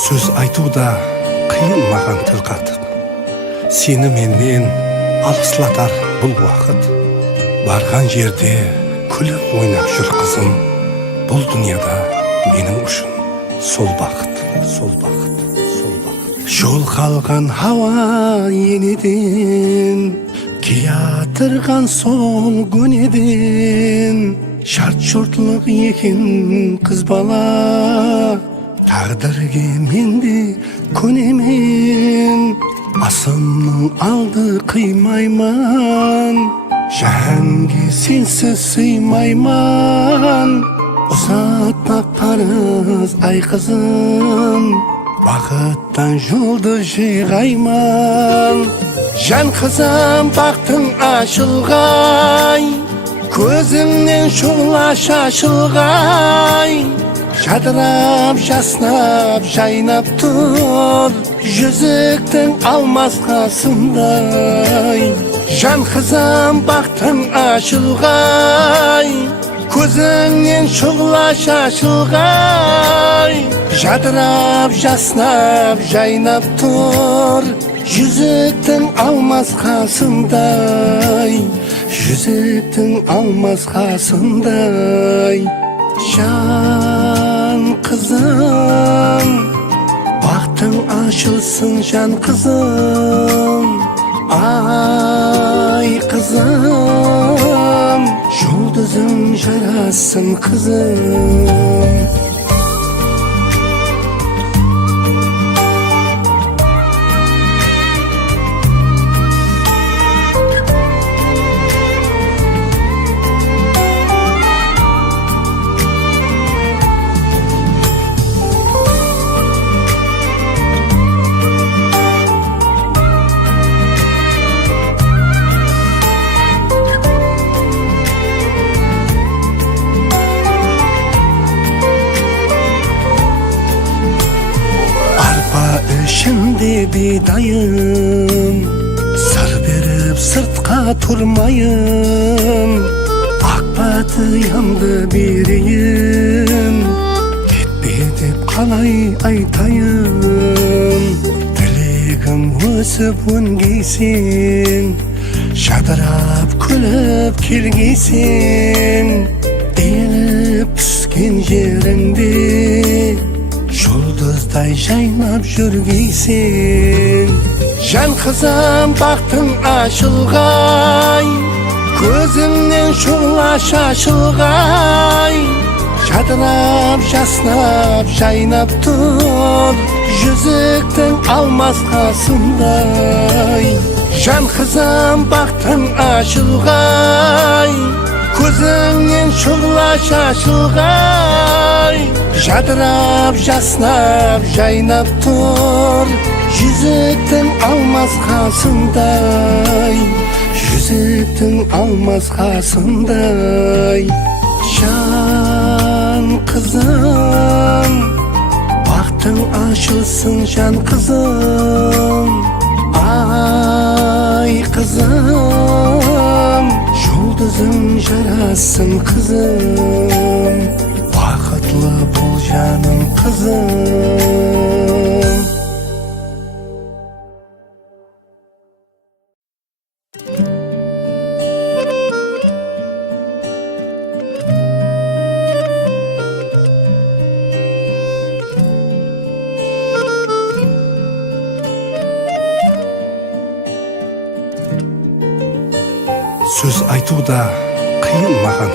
Сөз айтуда қиын маған тіл қатып, сені менен алыслатар бұл уақыт. Барған жерде күліп ойнап жүр қызым, бұл дүнияда менің үшін сол бақыт, сол бақыт, сол бақыт. Жол қалған хауа енеден, киятырған сол көнеден, шарт шортлық екен қыз бала, тағдырге менде көнемен. Асымның алды қимайман, жәнге сенсіз сыймайман. Ұзатпақ парыз ай қызым, бақыттан жолды жиғайман. Жан қызым бақтың ашылғай, көзіңнен шұғыла шашылғай. Жадырап, жаснап, жайнап тұр, жүзіктің алмас қасындай. Жан қызым бақтың ашылғай, көзіңнен шұғыла шашылғай. Жадырап, жаснап, жайнап тұр, жүзіктің алмас қасындай. Жүзіктің алмас қасындай. Жан қызым, бақтың ашылсын жан қызым. Ай қызым, жұлдызым жарасын қызым. Ішімде бидайым, сыр беріп сыртқа тұрмайым. Ақ батыямды берейін, кетпе деп қалай айтайын. Тілегім өсіп өнгейсен, жадырап күліп келгейсен. Еліп түскен жеріңде жұлдыздай жайнап жүргейсен. Жан қызым бақтың ашылғай, көзіңнен шұғыла шашылғай. Жадырап, жаснап, жайнап тұр, жүзіктің алмас қасындай. Жан қызым бақтың ашылғай, көзіңнен шұғыла шашылғай. Жадырап, жаснап, жайнап тұр, жүзіктің алмас қасындай. Жүзіктің алмас қасындай. Жан қызым, бақтың ашылсын жан қызым. Ай қызым, жұлдызым жарасын қызым. Бақытлы бол жаным қызым. Сөз айтуда қиын маған